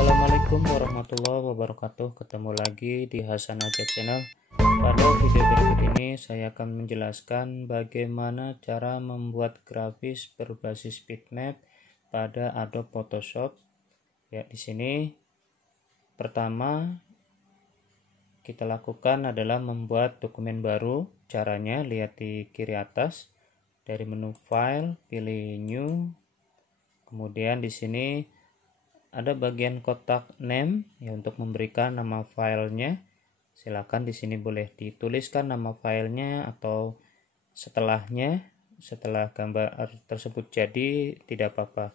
Assalamualaikum warahmatullahi wabarakatuh. Ketemu lagi di Hasan Aja Channel. Pada video berikut ini saya akan menjelaskan bagaimana cara membuat grafis berbasis bitmap pada Adobe Photoshop. Ya, di sini pertama kita lakukan adalah membuat dokumen baru. Caranya lihat di kiri atas. Dari menu File, pilih New. Kemudian di sini ada bagian kotak name ya, untuk memberikan nama filenya. Silakan di sini boleh dituliskan nama filenya atau setelahnya, setelah gambar tersebut jadi tidak apa-apa.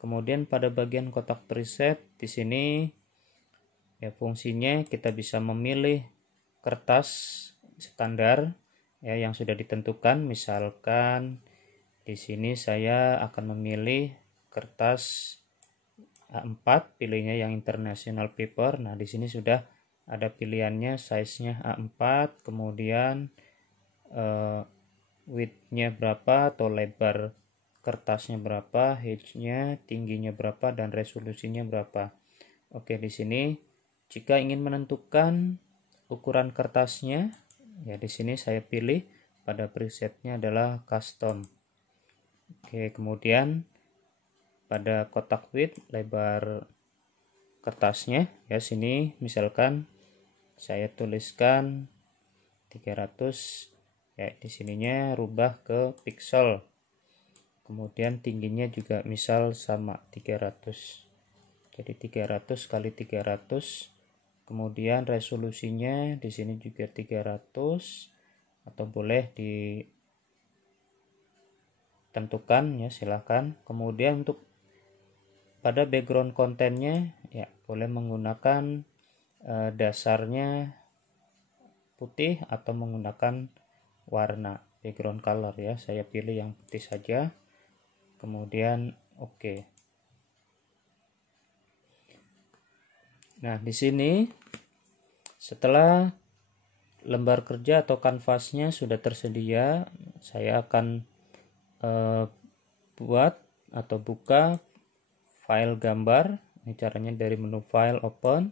Kemudian pada bagian kotak preset di sini ya, fungsinya kita bisa memilih kertas standar ya yang sudah ditentukan. Misalkan di sini saya akan memilih kertas A4, pilihnya yang international paper. Nah, di sini sudah ada pilihannya, size-nya A4, kemudian width-nya berapa atau lebar kertasnya berapa, height-nya, tingginya berapa, dan resolusinya berapa. Oke, di sini jika ingin menentukan ukuran kertasnya, ya di sini saya pilih pada presetnya adalah custom. Oke, kemudian pada kotak width lebar kertasnya ya, sini misalkan saya tuliskan 300 ya, di sininya rubah ke pixel. Kemudian tingginya juga misal sama 300. Jadi 300 kali 300. Kemudian resolusinya di sini juga 300 atau boleh ditentukan ya, silahkan. Kemudian untuk pada background kontennya ya boleh menggunakan dasarnya putih atau menggunakan warna background color ya. Saya pilih yang putih saja. Kemudian oke. Nah, di sini setelah lembar kerja atau kanvasnya sudah tersedia, saya akan buat atau buka file gambar. Ini caranya dari menu file, open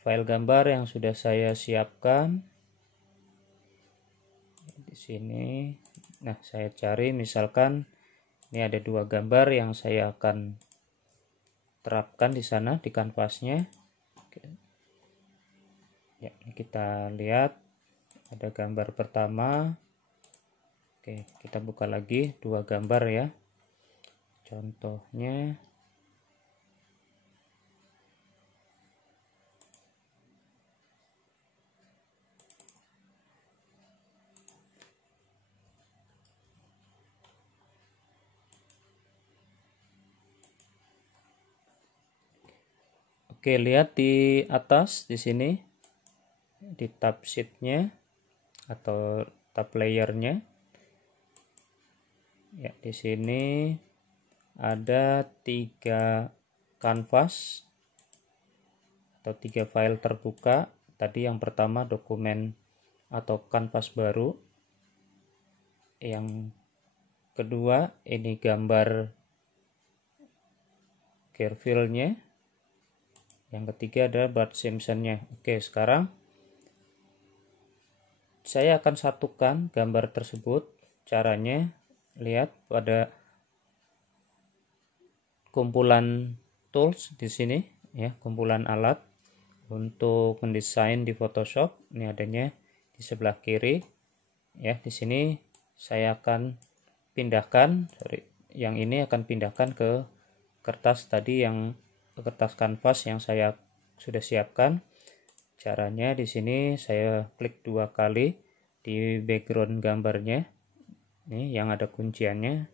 file gambar yang sudah saya siapkan di sini. Nah, saya cari misalkan ini ada dua gambar yang saya akan terapkan di sana di kanvasnya. Oke. Ya, kita lihat ada gambar pertama. Oke, kita buka lagi dua gambar ya. Contohnya oke, lihat di atas di sini di tab sheet-nya atau tab layernya. Ya, di sini ada 3 kanvas atau 3 file terbuka. Tadi yang pertama dokumen atau kanvas baru. Yang kedua ini gambar Garfield-nya. Yang ketiga adalah Bart Simpson-nya. Oke, sekarang saya akan satukan gambar tersebut. Caranya lihat pada kumpulan tools di sini ya, kumpulan alat untuk mendesain di Photoshop. Ini adanya di sebelah kiri ya. Di sini saya akan pindahkan, yang ini akan pindahkan ke kertas tadi, yang kertas kanvas yang saya sudah siapkan. Caranya di sini saya klik 2 kali di background gambarnya. Ini yang ada kunciannya.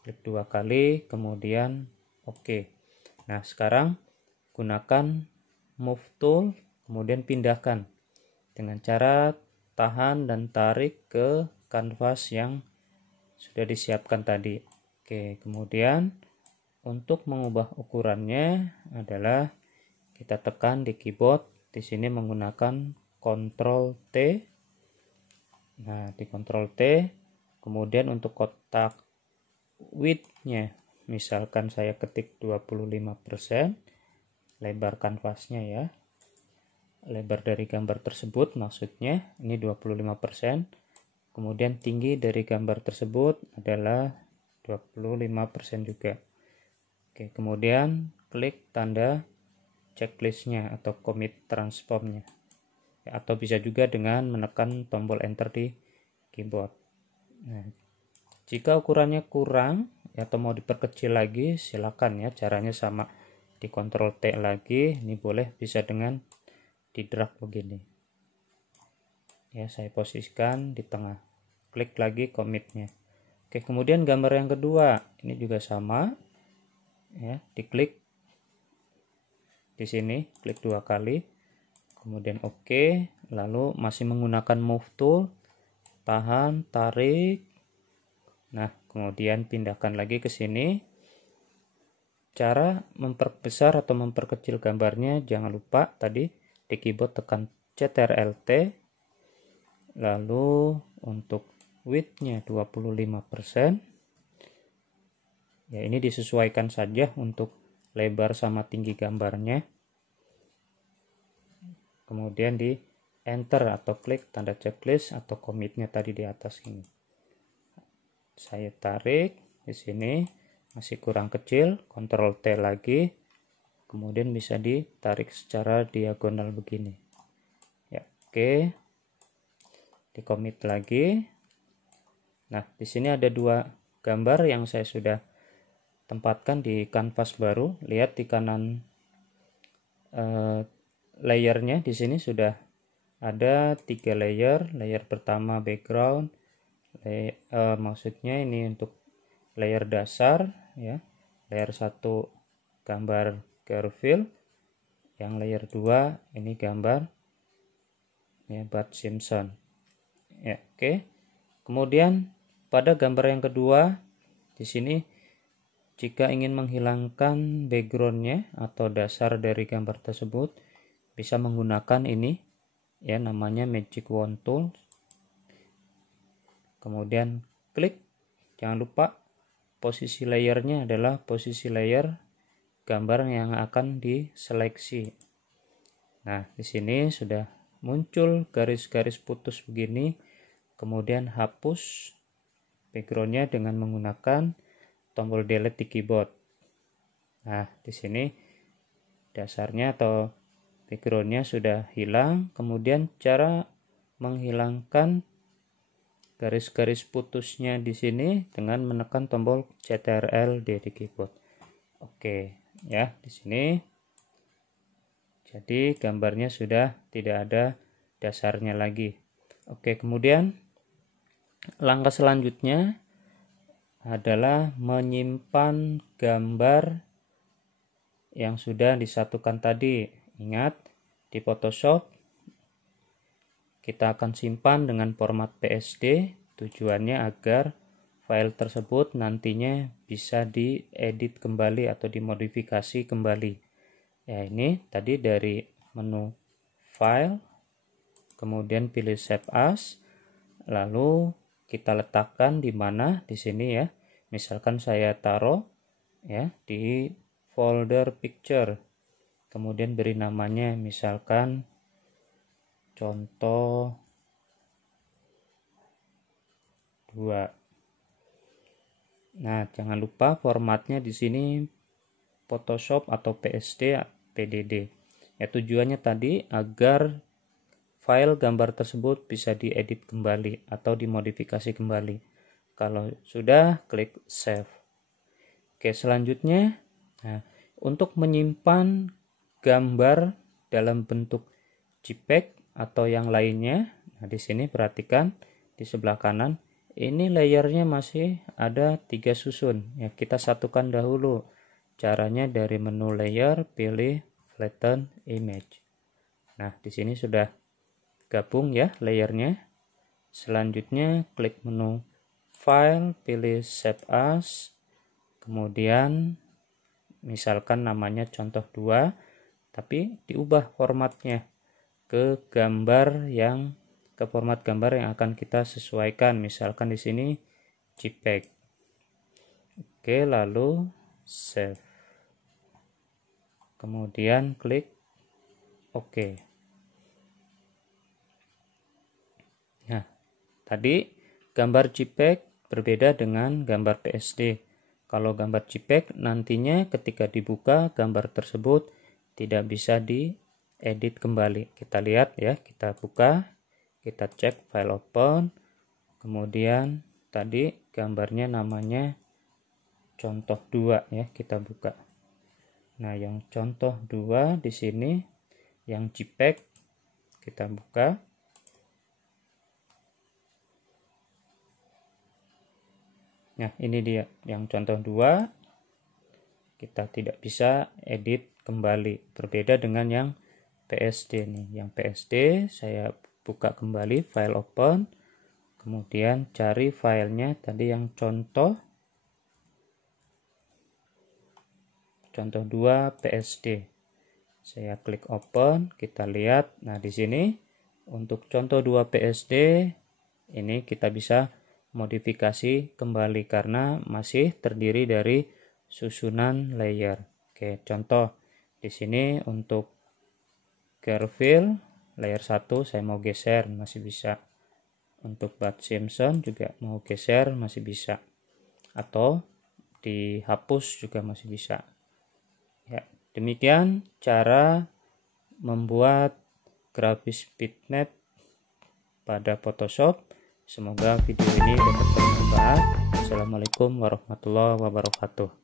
Klik 2 kali, kemudian oke. Nah, sekarang gunakan move tool, kemudian pindahkan dengan cara tahan dan tarik ke kanvas yang sudah disiapkan tadi. Oke, kemudian untuk mengubah ukurannya adalah kita tekan di keyboard di sini menggunakan Ctrl T. Nah, di Ctrl T, kemudian untuk kotak width-nya misalkan saya ketik 25%. lebar kanvasnya ya. Lebar dari gambar tersebut maksudnya ini 25%. Kemudian tinggi dari gambar tersebut adalah 25% juga. Oke, kemudian klik tanda checklistnya atau commit transformnya. Atau bisa juga dengan menekan tombol enter di keyboard. Nah, jika ukurannya kurang atau mau diperkecil lagi, silakan ya, caranya sama, di Ctrl T lagi. Ini boleh bisa dengan di drag begini ya, saya posisikan di tengah, klik lagi commitnya. Oke, kemudian gambar yang kedua ini juga sama ya, diklik di sini, klik 2 kali, kemudian oke, lalu masih menggunakan move tool, tahan, tarik. Nah, kemudian pindahkan lagi ke sini. Cara memperbesar atau memperkecil gambarnya, jangan lupa tadi di keyboard tekan Ctrl+T, lalu untuk width-nya 25%. Ya, ini disesuaikan saja untuk lebar sama tinggi gambarnya. Kemudian di enter atau klik tanda checklist atau commitnya tadi di atas ini. Saya tarik di sini, masih kurang kecil, Ctrl T lagi, kemudian bisa ditarik secara diagonal begini ya. Oke, di commit lagi. Nah, di sini ada 2 gambar yang saya sudah tempatkan di kanvas baru. Lihat di kanan layernya, di sini sudah ada 3 layer. Layer pertama background, maksudnya ini untuk layer dasar ya. Layer 1 gambar Garfield, yang layer 2 ini gambar ya Bart Simpson ya. Oke, kemudian pada gambar yang kedua di sini, jika ingin menghilangkan backgroundnya atau dasar dari gambar tersebut, bisa menggunakan ini ya, namanya Magic Wand Tool. Kemudian klik, jangan lupa posisi layernya adalah posisi layer gambar yang akan diseleksi. Nah, di sini sudah muncul garis-garis putus begini. Kemudian hapus backgroundnya dengan menggunakan tombol delete di keyboard. Nah, di sini dasarnya atau backgroundnya sudah hilang. Kemudian cara menghilangkan garis-garis putusnya di sini dengan menekan tombol Ctrl+D di keyboard. Oke ya, di sini jadi gambarnya sudah tidak ada dasarnya lagi. Oke, kemudian langkah selanjutnya adalah menyimpan gambar yang sudah disatukan tadi. Ingat, di Photoshop kita akan simpan dengan format PSD, tujuannya agar file tersebut nantinya bisa diedit kembali atau dimodifikasi kembali. Ya, ini tadi dari menu file, kemudian pilih save as, lalu kita letakkan di mana, di sini ya. Misalkan saya taruh ya di folder picture, kemudian beri namanya misalkan contoh 2. Nah, jangan lupa formatnya di sini Photoshop atau PSD, PDD. Ya, tujuannya tadi agar file gambar tersebut bisa diedit kembali atau dimodifikasi kembali. Kalau sudah, klik save. Oke, selanjutnya, nah, untuk menyimpan gambar dalam bentuk JPEG atau yang lainnya, nah di sini perhatikan di sebelah kanan. Ini layernya masih ada 3 susun ya, kita satukan dahulu. Caranya dari menu layer, pilih flatten image. Nah, di sini sudah gabung ya layernya. Selanjutnya klik menu file, pilih save as, kemudian misalkan namanya contoh 2, tapi diubah formatnya ke format gambar yang akan kita sesuaikan. Misalkan di sini JPEG. Oke, lalu save. kemudian klik OK. Nah, tadi gambar JPEG berbeda dengan gambar PSD. Kalau gambar JPEG nantinya ketika dibuka gambar tersebut tidak bisa diedit kembali. Kita lihat ya, kita buka, kita cek file open, kemudian tadi gambarnya namanya contoh 2 ya, kita buka. Nah, yang contoh 2 di sini yang JPEG kita buka. Nah, ini dia yang contoh 2. Kita tidak bisa edit kembali. Berbeda dengan yang PSD nih. Yang PSD saya buka kembali file open. Kemudian cari filenya tadi yang contoh 2 PSD. Saya klik open, kita lihat. Nah, di sini untuk contoh 2 PSD ini kita bisa modifikasi kembali karena masih terdiri dari susunan layer. Oke, contoh di sini untuk Garfield layer 1 saya mau geser masih bisa. Untuk Bart Simpson juga mau geser masih bisa. Atau dihapus juga masih bisa. Ya, demikian cara membuat grafis bitmap pada Photoshop. Semoga video ini dapat bermanfaat. Assalamualaikum warahmatullahi wabarakatuh.